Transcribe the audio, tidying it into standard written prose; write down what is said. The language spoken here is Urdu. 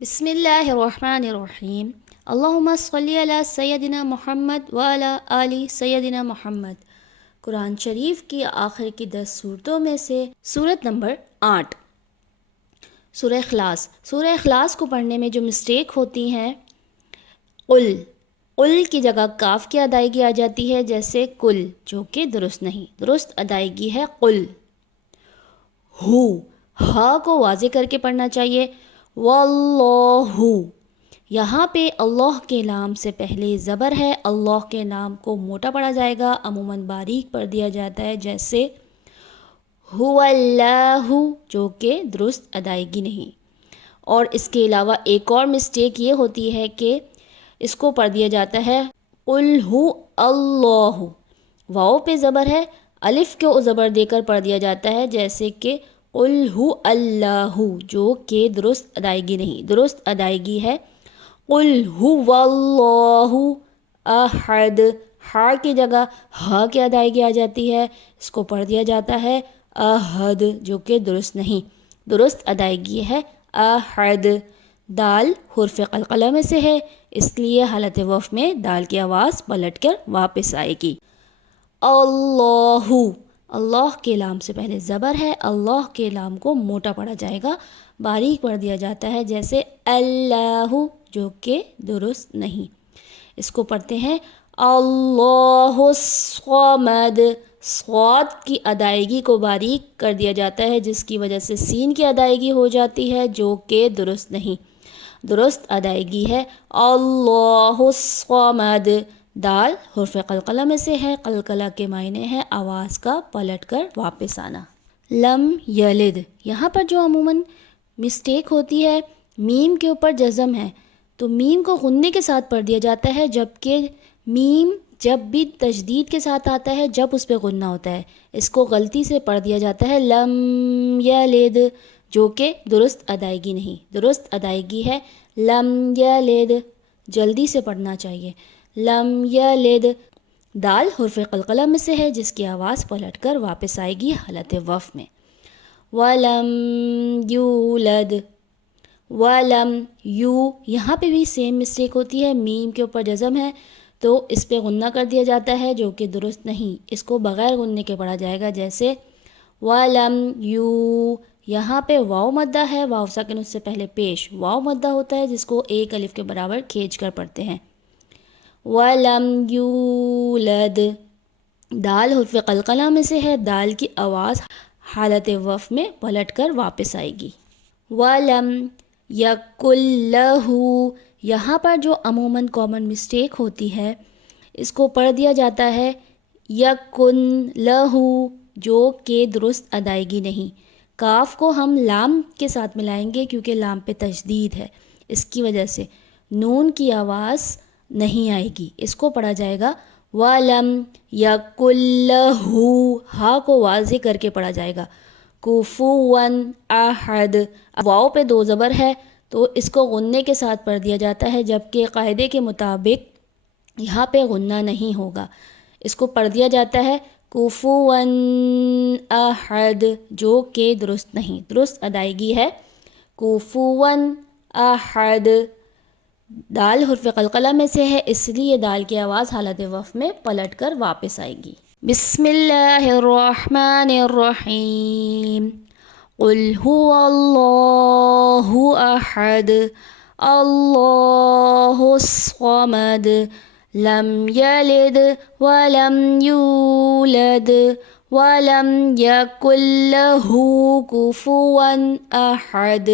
بسم اللہ الرحمن الرحیم۔ اللہم صلی علی سیدنا محمد وعلی آل سیدنا محمد۔ قرآن شریف کی آخر کی 10 صورتوں میں سے صورت نمبر 8، سورہ اخلاص۔ سورہ اخلاص کو پڑھنے میں جو مسٹیک ہوتی ہیں، قل کی جگہ کاف کی ادائیگی آ جاتی ہے، جیسے کل، جو کہ درست نہیں۔ درست ادائیگی ہے قل۔ ہا کو واضح کر کے پڑھنا چاہیے، واللہ۔ یہاں پہ اللہ کے نام سے پہلے زبر ہے، اللہ کے نام کو موٹا پڑھا جائے گا، عموماً باریک پڑھ دیا جاتا ہے، جیسے هو اللہ، جو کہ درست ادائیگی نہیں۔ اور اس کے علاوہ ایک اور مسٹیک یہ ہوتی ہے کہ اس کو پڑھ دیا جاتا ہے قل هو اللہ، واو پہ زبر ہے، الف کو زبر دے کر پڑھ دیا جاتا ہے، جیسے کہ قل هو اللہ، جو کہ درست ادائیگی نہیں۔ درست ادائیگی ہے قل هو اللہ احد۔ ہا کی جگہ ہا کی ادائیگی آ جاتی ہے، اس کو پڑھ دیا جاتا ہے احد، جو کہ درست نہیں۔ درست ادائیگی ہے احد۔ دال حرف قلقلہ میں سے ہے، اس لیے حالت وقف میں دال کی آواز پلٹ کر واپس آئے گی۔ اللہ، اللہ کے لام سے پہلے زبر ہے، اللہ کے لام کو موٹا پڑھا جائے گا، باریک پڑھ دیا جاتا ہے، جیسے اللہ، جو کہ درست نہیں۔ اس کو پڑھتے ہیں اللہ الصمد۔ صاد کی ادائیگی کو باریک کر دیا جاتا ہے، جس کی وجہ سے سین کی ادائیگی ہو جاتی ہے، جو کہ درست نہیں۔ درست ادائیگی ہے اللہ الصمد۔ دال حرف قلقلہ میں سے ہے، قلقلہ کے معنی ہے آواز کا پلٹ کر واپس آنا۔ لم یلد، یہاں پر جو عموماً مسٹیک ہوتی ہے، میم کے اوپر جزم ہے، تو میم کو غنّے کے ساتھ پڑھ دیا جاتا ہے، جبکہ میم جب بھی تشدید کے ساتھ آتا ہے جب اس پہ غنّہ ہوتا ہے، اس کو غلطی سے پڑھ دیا جاتا ہے لم یلد، جو کہ درست ادائیگی نہیں۔ درست ادائیگی ہے لم یلد، جلدی سے پڑھنا چاہیے، لم یلد۔ دال حرف قلقلہ میں سے ہے، جس کی آواز پلٹ کر واپس آئے گی حالت وقف میں۔ وَلَمْ یولد، وَلَمْ یو، یہاں پہ بھی سیم مسٹیک ہوتی ہے، میم کے اوپر جزم ہے تو اس پہ غنّہ کر دیا جاتا ہے، جو کہ درست نہیں۔ اس کو بغیر غنّے کے پڑھا جائے گا، جیسے وَلَمْ یو۔ یہاں پہ واو مدہ ہے، واو ساکن اس سے پہلے پیش واو مدہ ہوتا ہے، جس کو ایک الف کے برابر کھینچ کر پڑھتے ہیں۔ وَلَمْ یولد۔ دال حرف قلقلہ میں سے ہے، دال کی آواز حالت وقف میں پلٹ کر واپس آئے گی۔ وَلَمْ یَکُن لَہُ، یہاں پر جو عموماً کامن مسٹیک ہوتی ہے، اس کو پڑھ دیا جاتا ہے یکن لہو، جو کہ درست ادائیگی نہیں۔ کاف کو ہم لام کے ساتھ ملائیں گے کیونکہ لام پہ تشدید ہے، اس کی وجہ سے نون کی آواز نہیں آئے گی، اس کو پڑھا جائے گا وَلَمْ یَکُن لَہُ، ہا کو واضح کر کے پڑھا جائے گا کفواً احد۔ واو پہ دو زبر ہے تو اس کو غنّے کے ساتھ پڑھ دیا جاتا ہے، جبکہ قاعدے کے مطابق یہاں پہ غنّہ نہیں ہوگا، اس کو پڑھ دیا جاتا ہے کفواً احد، جو کہ درست نہیں۔ درست ادائیگی ہے کفواً احد۔ دال حرف قلقلہ میں سے ہے، اس لیے دال کی آواز حالت وقف میں پلٹ کر واپس آئے گی۔ بسم اللہ الرحمن الرحیم۔ قل هو اللہ احد، اللہ الصمد، لم یلد ولم یولد ولم یکن لہ کفواً احد۔